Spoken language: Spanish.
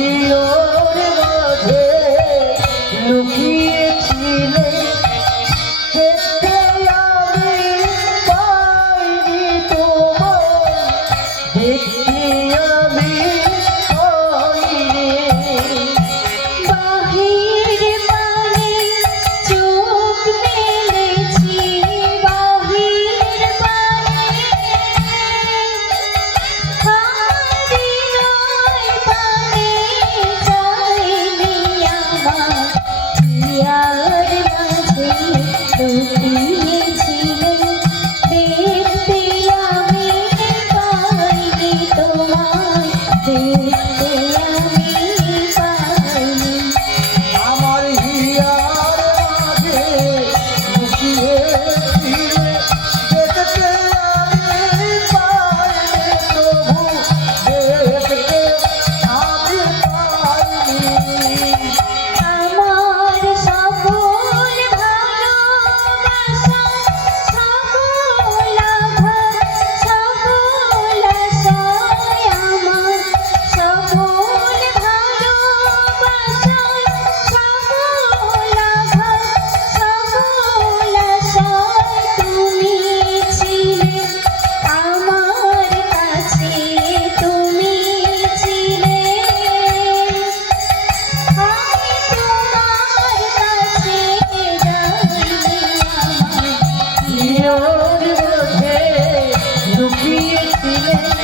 mío. la la la